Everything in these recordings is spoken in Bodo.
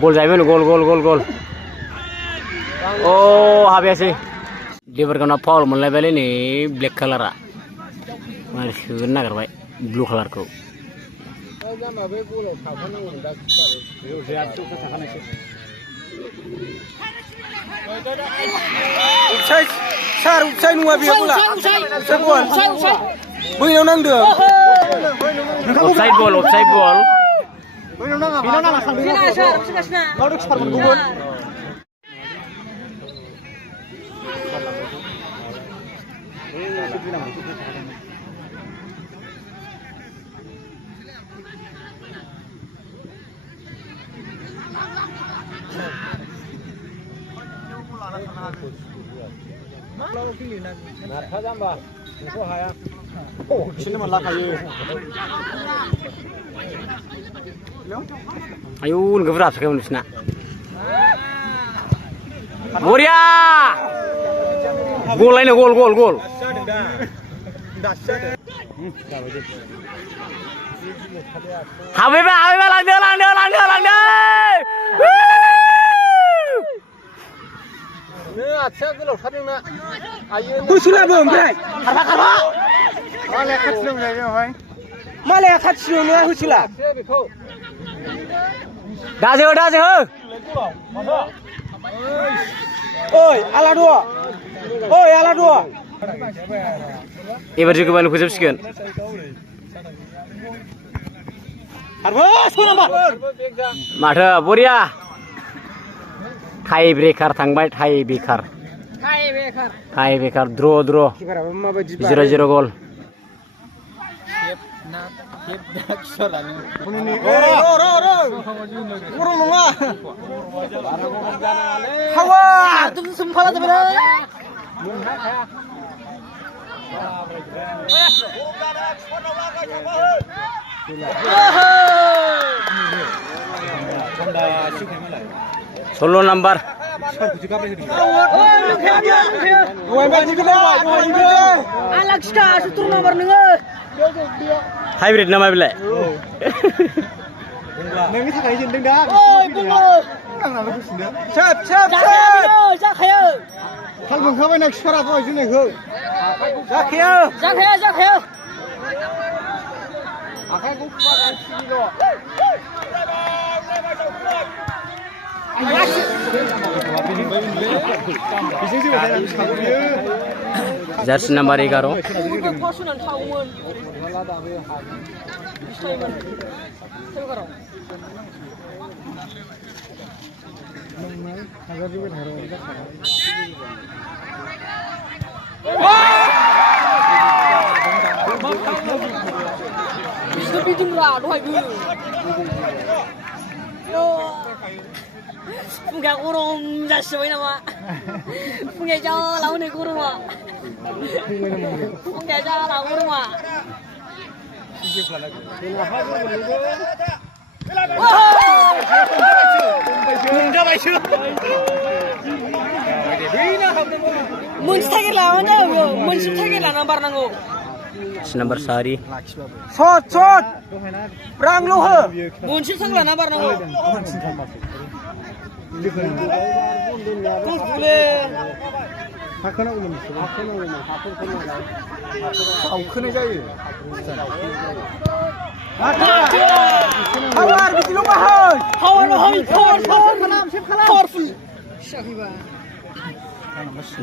Gol जायमोन gol oh हाबयासै लिभारखौना फाउल मोनलायबायलै नै ब्लेक कालारा मार सोगोन नागिरबाय ब्लु कालारखौ Upside nunggu biar pula. Bagaimana nang deh? Offside ball. Ayo, ngeberat sekali Nusna. Muria, gol lainnya gol. Habibah, langgar. Aja kalau kadang nak, ayo. Kusulah belum, Bray? Karba. Malah kacau ni, hoi. Malah kacau ni, kusulah. Dah je. Oi, ala dua. Ebar juga baru khususkan. Karba, nampak. Mada, Muria. Tie breaker थांबाय tie breaker draw 0-0 gol Solo number. Hybrid nama bila? Jersey number 11. Punggak kurung jasoi nama. Punggak jauh lau ni kurung ah. Punggak jauh lau kurung ah. Munstagir lawan jauh. Munstagir lawan nambar nangu. Number sari. Shot. Perang loh. Munstagir sang nambar nangu.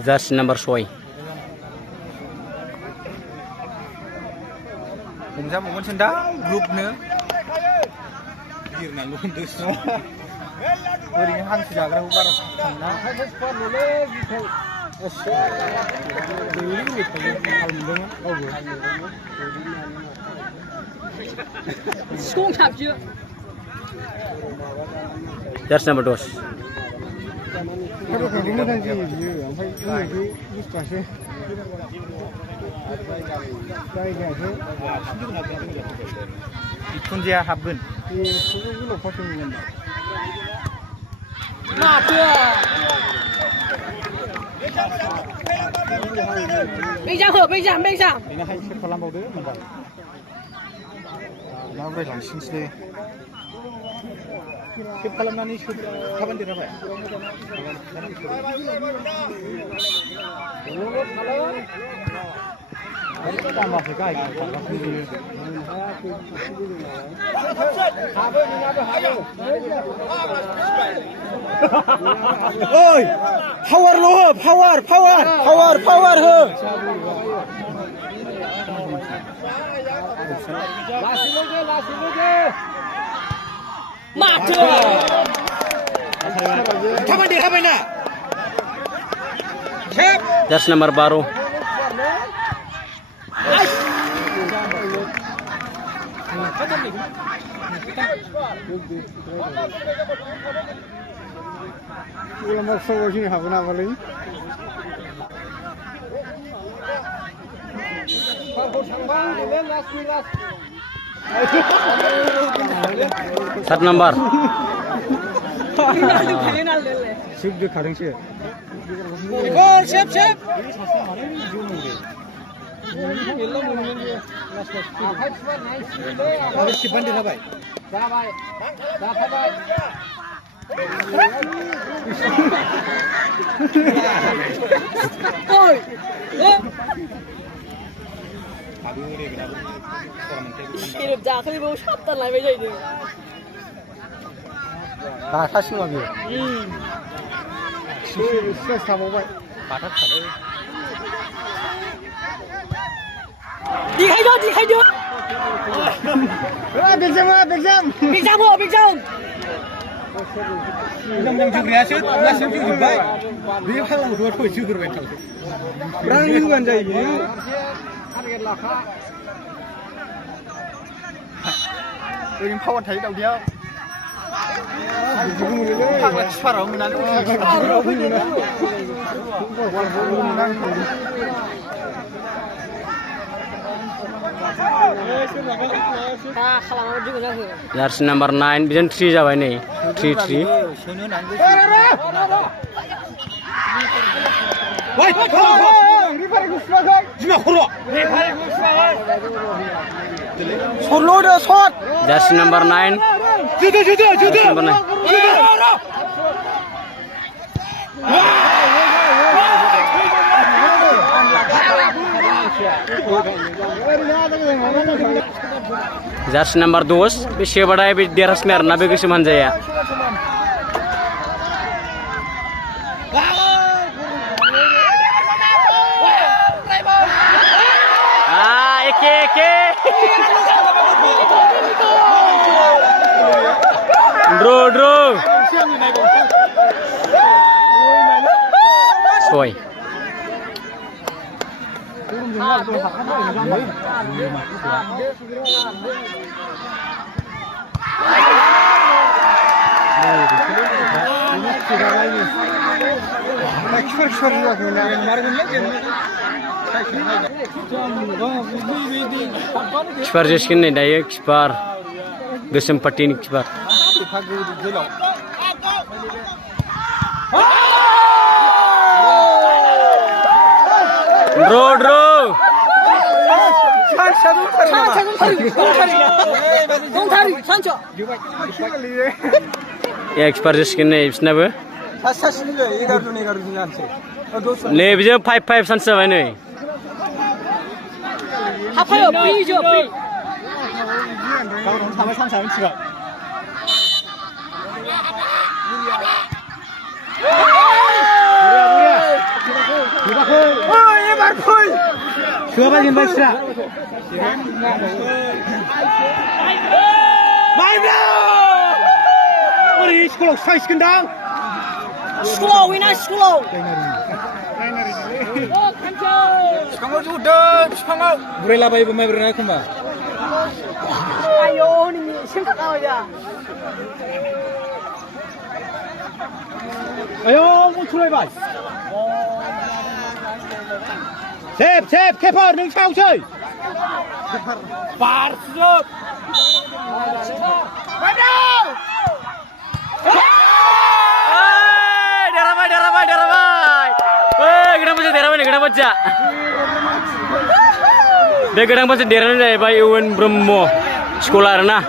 Jersey number 6.ผมจะบอกว่าฉันได้กรุ๊ปเนื้อยืนนั่งลุ้นดูสิวันนี้ฮันสจากเราบ้างทำนะ 송탑주. Jersey number 12. 이쁜지야 합은. 마트. 백장 백장 백장. Ini hai se खालामबावदो मोजां. माबोरै लांसिनसै सेभ खालामनानै खाबानो देरहाबाय दामाखै ओइ पावार ल' हो पावार पावार पावार पावार हो 마트. 가만 देरहाबाय ना Jersey number 12. Nomor 10 sini habis nak paling. Third number. Sip dia kadang sih. 골 셉셉. Habis sepan देरहाबाय 골. 이름 자클리보 샵단 라이브에 있는. 다 사신 거 비요. 스트레스 다 먹어봐. 니 해줘 니 해줘. 백점 백점. 백장 백장. Yang jugriasu, langsung jugribai. Dia halang dua koi jugribai tal. Berang mingguan jadi. Ini power thai dau dia. Pagak suara menang. 다 하나만 주고 나서. Jersey number 9. Bijan 3 जाबाय नै 3-3. Woi, 리파리 구스마가. 지마 코로. 솔로드 솥. Jersey number 9. 주드. Jersey number 9. Jersey number 2. Bे सेबादाय बे देरहासिनो आरोना बे गोसोम हानजाया. एके ड्र सय किपार जासिगोन नै दायो किपार गोसोम पार्टिनि किपार ड्र 동타리 산초. 야 किपार जासिगोन नै बिसनाबो 사시는데 11분 한테. नै बिजों 5-5 चान्स जाबाय नै 하파요 B죠 B. 가오는 3을 3-4는 치가. Coba jin baik sira. Maibra. Ori sekolah sai sekendang. 스콜로 위나 스콜로. बिफाङाव जदों बिफाङाव बुरायलाबायोबो माइब्रा एखमबा Ayo nih, singkat aja. 아유 뭉쳐라이바 셉 캐퍼 능차우셔 바르스 Derabai. Woi, kenapa aja? Dia gedang pas derabai deh, Pak Iwan Bromo. Sekolah na.